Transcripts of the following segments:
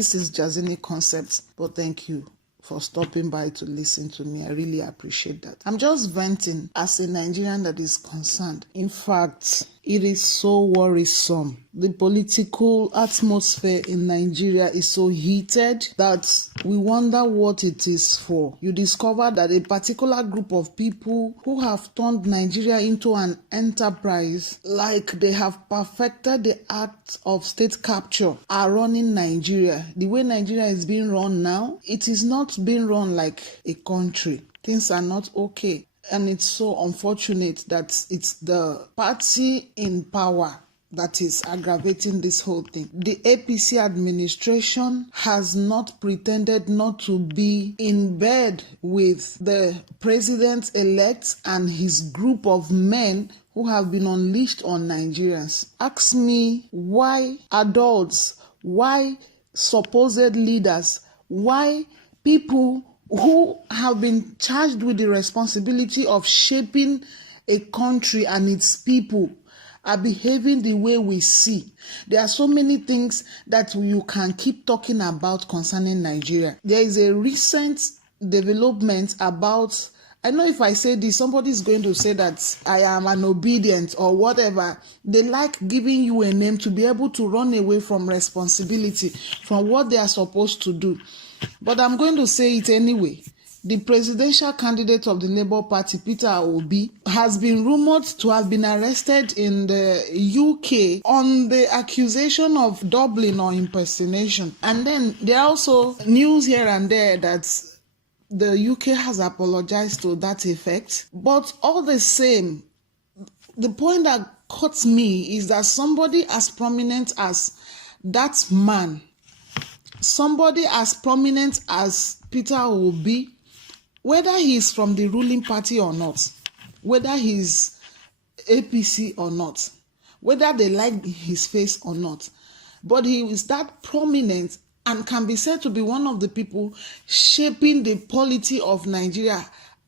This is Jazini Concepts, but thank you for stopping by to listen to me. I really appreciate that. I'm just venting as a Nigerian that is concerned. In fact, it is so worrisome. The political atmosphere in Nigeria is so heated that we wonder what it is for. You discover that a particular group of people who have turned Nigeria into an enterprise, like they have perfected the act of state capture, are running Nigeria. The way Nigeria is being run now, it is not being run like a country. Things are not okay. And it's so unfortunate that it's the party in power that is aggravating this whole thing. The APC administration has not pretended not to be in bed with the president-elect and his group of men who have been unleashed on Nigerians. Ask me why adults, why supposed leaders, why people who have been charged with the responsibility of shaping a country and its people are behaving the way we see. There are so many things that you can keep talking about concerning Nigeria. There is a recent development about, I know if I say this, somebody is going to say that I am an obedient or whatever. They like giving you a name to be able to run away from responsibility, from what they are supposed to do. But I'm going to say it anyway. The presidential candidate of the Labour Party, Peter Obi, has been rumored to have been arrested in the UK on the accusation of doubling or impersonation. And then there are also news here and there that the UK has apologized to that effect. But all the same, the point that cuts me is that somebody as prominent as that man, somebody as prominent as Peter Obi, whether he's from the ruling party or not, whether he's APC or not, whether they like his face or not, but he is that prominent and can be said to be one of the people shaping the polity of Nigeria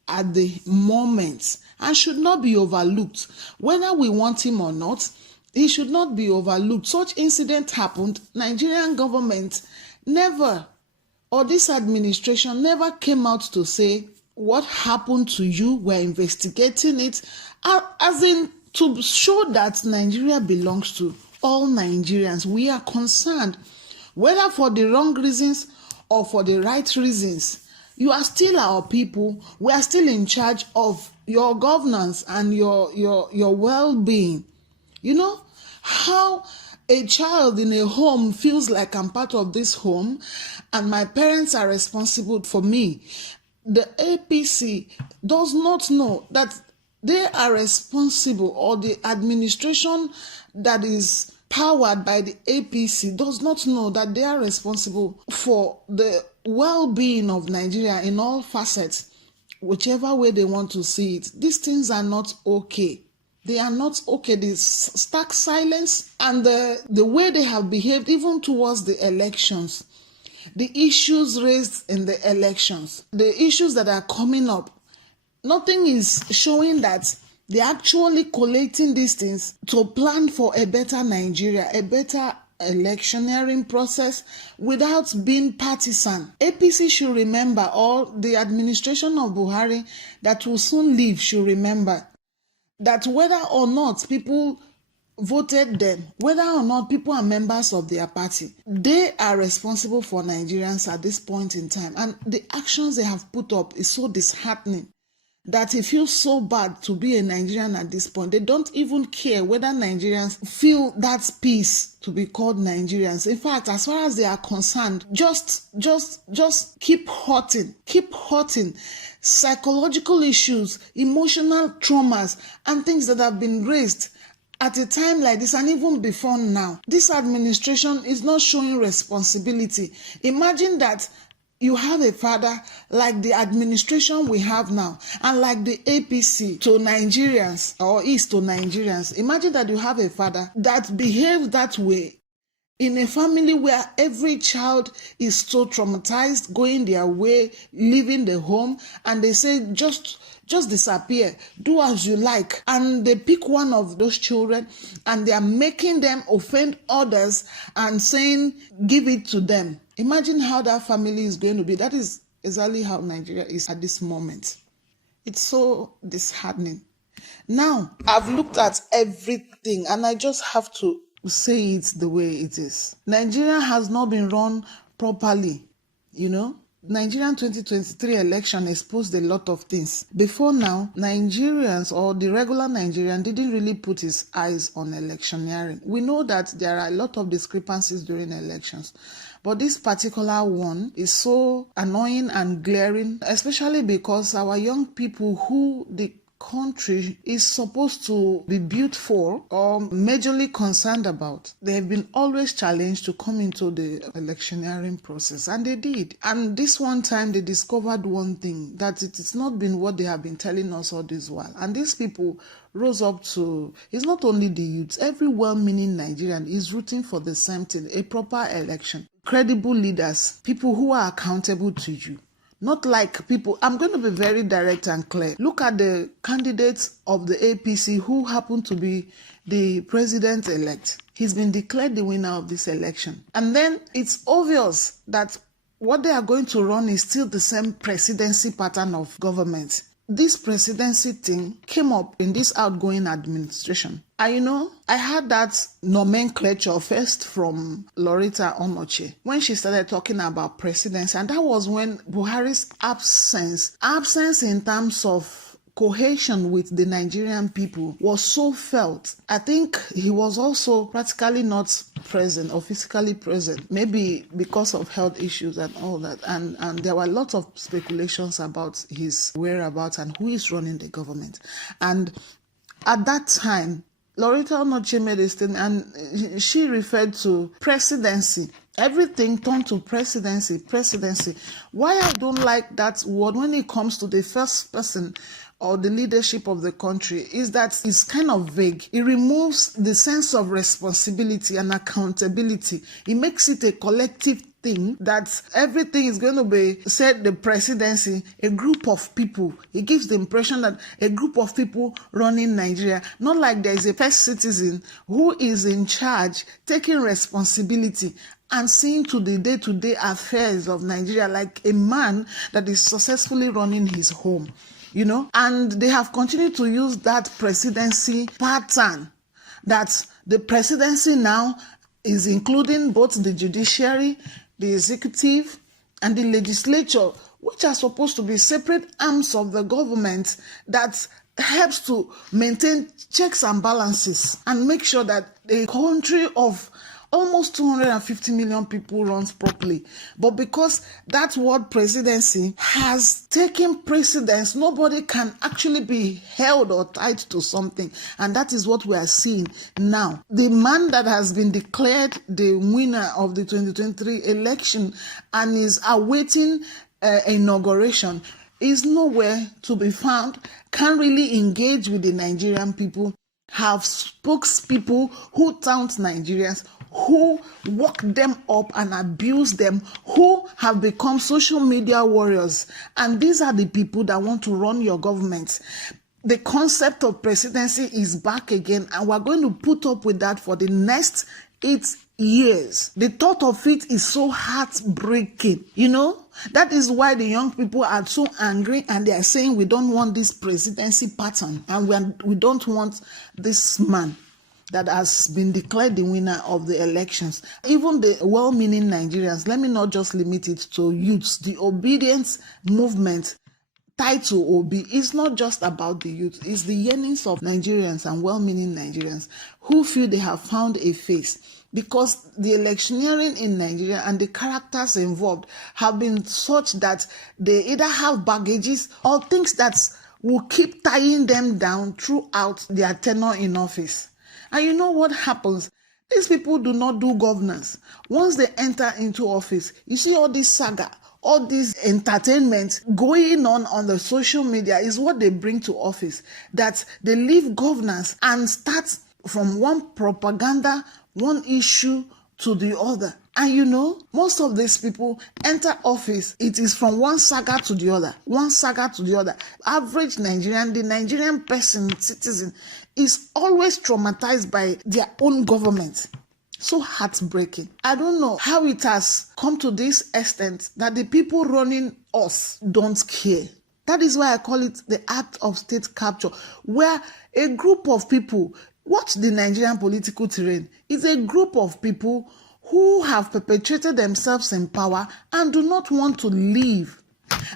at the moment and should not be overlooked. Whether we want him or not, he should not be overlooked. Such incident happened. Nigerian government never, or this administration never came out to say what happened to you, we're investigating it, as in to show that Nigeria belongs to all Nigerians. We are concerned, whether for the wrong reasons or for the right reasons. You are still our people. We are still in charge of your governance and your well-being. You know how a child in a home feels like I'm part of this home and my parents are responsible for me. The APC does not know that they are responsible, or the administration that is powered by the APC does not know that they are responsible for the well-being of Nigeria in all facets, whichever way they want to see it. These things are not okay. They are not okay. The stark silence and the way they have behaved even towards the elections, the issues raised in the elections, the issues that are coming up, nothing is showing that they're actually collating these things to plan for a better Nigeria, a better electioneering process without being partisan. APC should remember, or the administration of Buhari that will soon leave should remember, that whether or not people voted them, whether or not people are members of their party, they are responsible for Nigerians at this point in time. And the actions they have put up is so disheartening that it feels so bad to be a Nigerian at this point. They don't even care whether Nigerians feel that peace to be called Nigerians. In fact, as far as they are concerned, just keep hurting. Psychological issues, emotional traumas, and things that have been raised at a time like this and even before now. This administration is not showing responsibility. Imagine that you have a father like the administration we have now, and like the APC to Nigerians, or is to Nigerians. Imagine that you have a father that behaves that way in a family where every child is so traumatized, going their way, leaving the home, and they say just disappear, do as you like. And they pick one of those children and they are making them offend others and saying, give it to them. Imagine how that family is going to be. That is exactly how Nigeria is at this moment. It's so disheartening. Now, I've looked at everything and I just have to say it the way it is. Nigeria has not been run properly, you know. Nigerian 2023 election exposed a lot of things. Before now, Nigerians or the regular Nigerian didn't really put his eyes on electioneering. We know that there are a lot of discrepancies during elections, but this particular one is so annoying and glaring, especially because our young people who the country is supposed to be built for or majorly concerned about, they have been always challenged to come into the electioneering process, and they did. And this one time they discovered one thing, that it has not been what they have been telling us all this while, and these people rose up to, it's not only the youths, every well-meaning Nigerian is rooting for the same thing, a proper election, credible leaders, people who are accountable to you. Not like people, I'm going to be very direct and clear. Look at the candidates of the APC who happen to be the president-elect. He's been declared the winner of this election. And then it's obvious that what they are going to run is still the same presidency pattern of government. This presidency thing came up in this outgoing administration. And I had that nomenclature first from Loretta Onoche when she started talking about presidency, and that was when Buhari's absence in terms of cohesion with the Nigerian people was so felt. I think he was also practically not present or physically present, maybe because of health issues and all that. And there were lots of speculations about his whereabouts and who is running the government. And at that time, Loretta Onoche made a statement and she referred to presidency. Everything turned to presidency. Why I don't like that word when it comes to the first person or the leadership of the country is that it's kind of vague. It removes the sense of responsibility and accountability. It makes it a collective thing that everything is going to be said the presidency, a group of people. It gives the impression that a group of people running Nigeria, not like there is a first citizen who is in charge, taking responsibility and seeing to the day-to-day affairs of Nigeria like a man that is successfully running his home. And they have continued to use that presidency pattern, that the presidency now is including both the judiciary, the executive, and the legislature, which are supposed to be separate arms of the government that helps to maintain checks and balances and make sure that a country of almost 250 million people runs properly. But because that word presidency has taken precedence, nobody can actually be held or tied to something. And that is what we are seeing now. The man that has been declared the winner of the 2023 election and is awaiting inauguration is nowhere to be found, can't really engage with the Nigerian people, have spokespeople who taunt Nigerians, who walk them up and abuse them, who have become social media warriors. And these are the people that want to run your government. The concept of presidency is back again, and we're going to put up with that for the next 8 years. The thought of it is so heartbreaking, That is why the young people are so angry, and they are saying we don't want this presidency pattern, and we don't want this man that has been declared the winner of the elections. Even the well-meaning Nigerians, let me not just limit it to youths. The obedience movement tied to Obi is not just about the youth. It's the yearnings of Nigerians and well-meaning Nigerians who feel they have found a face, because the electioneering in Nigeria and the characters involved have been such that they either have baggages or things that will keep tying them down throughout their tenure in office. And you know what happens? These people do not do governance. Once they enter into office, you see all this saga, all this entertainment going on the social media is what they bring to office, that they leave governance and start from one propaganda, one issue to the other. And most of these people enter office, it is from one saga to the other. Average Nigerian, the Nigerian person, citizen, is always traumatized by their own government. So heartbreaking. I don't know how it has come to this extent that the people running us don't care. That is why I call it the act of state capture, where a group of people, watch the Nigerian political terrain, is a group of people who have perpetuated themselves in power and do not want to leave.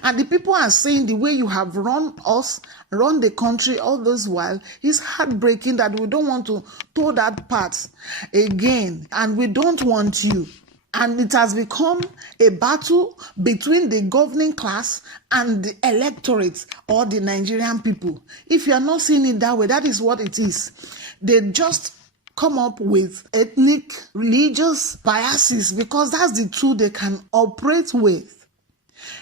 And the people are saying the way you have run us, run the country all this while is heartbreaking, that we don't want to toe that path again, and we don't want you. And it has become a battle between the governing class and the electorate or the Nigerian people. If you are not seeing it that way, that is what it is. They just come up with ethnic, religious biases because that's the tool they can operate with.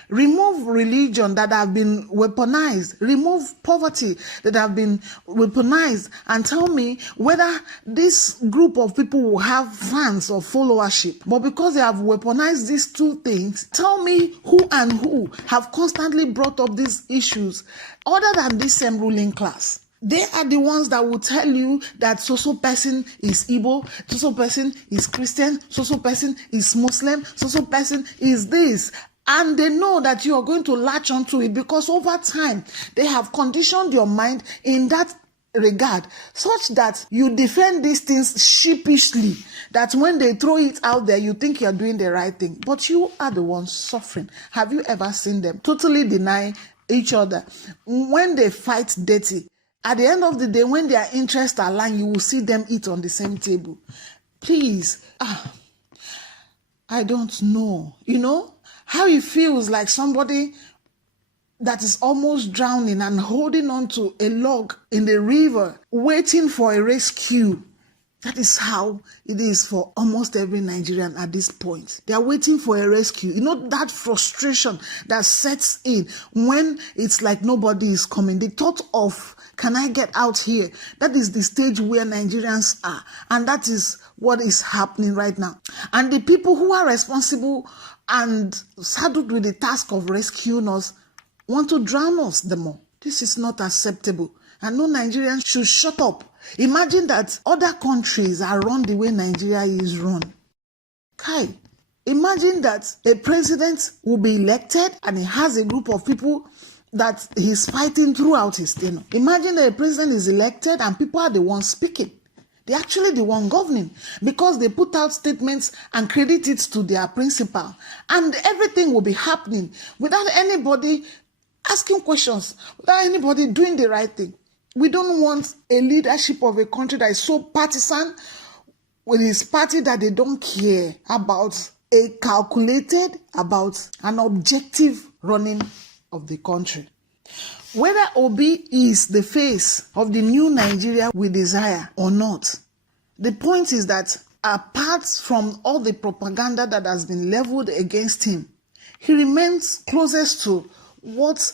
Remove religion that have been weaponized. Remove poverty that have been weaponized, and tell me whether this group of people will have fans or followership. But because they have weaponized these two things, tell me who and who have constantly brought up these issues other than this same ruling class. They are the ones that will tell you that so person is Igbo, so person is Christian, so person is Muslim, so person is this. And they know that you are going to latch onto it because over time, they have conditioned your mind in that regard, such that you defend these things sheepishly, that when they throw it out there, you think you're doing the right thing. But you are the ones suffering. Have you ever seen them totally deny each other? When they fight dirty, at the end of the day, when their interests align, you will see them eat on the same table. Please, I don't know, how it feels like somebody that is almost drowning and holding on to a log in the river, waiting for a rescue. That is how it is for almost every Nigerian at this point. They are waiting for a rescue. That frustration that sets in when it's like nobody is coming. The thought of, can I get out here? That is the stage where Nigerians are. And that is what is happening right now. And the people who are responsible and saddled with the task of rescuing us want to drown us the more. This is not acceptable. And no Nigerian should shut up. Imagine that other countries are run the way Nigeria is run. Kai, imagine that a president will be elected and he has a group of people that he's fighting throughout his tenure. Imagine that a president is elected and people are the ones speaking. They're actually the one governing because they put out statements and credit it to their principal. And everything will be happening without anybody asking questions, without anybody doing the right thing. We don't want a leadership of a country that is so partisan with his party that they don't care about about an objective running of the country. Whether Obi is the face of the new Nigeria we desire or not, the point is that apart from all the propaganda that has been leveled against him, he remains closest to what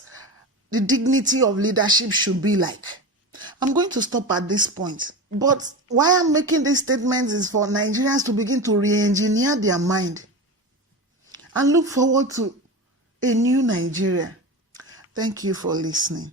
the dignity of leadership should be like. I'm going to stop at this point. But why I'm making these statements is for Nigerians to begin to re-engineer their mind and look forward to a new Nigeria. Thank you for listening.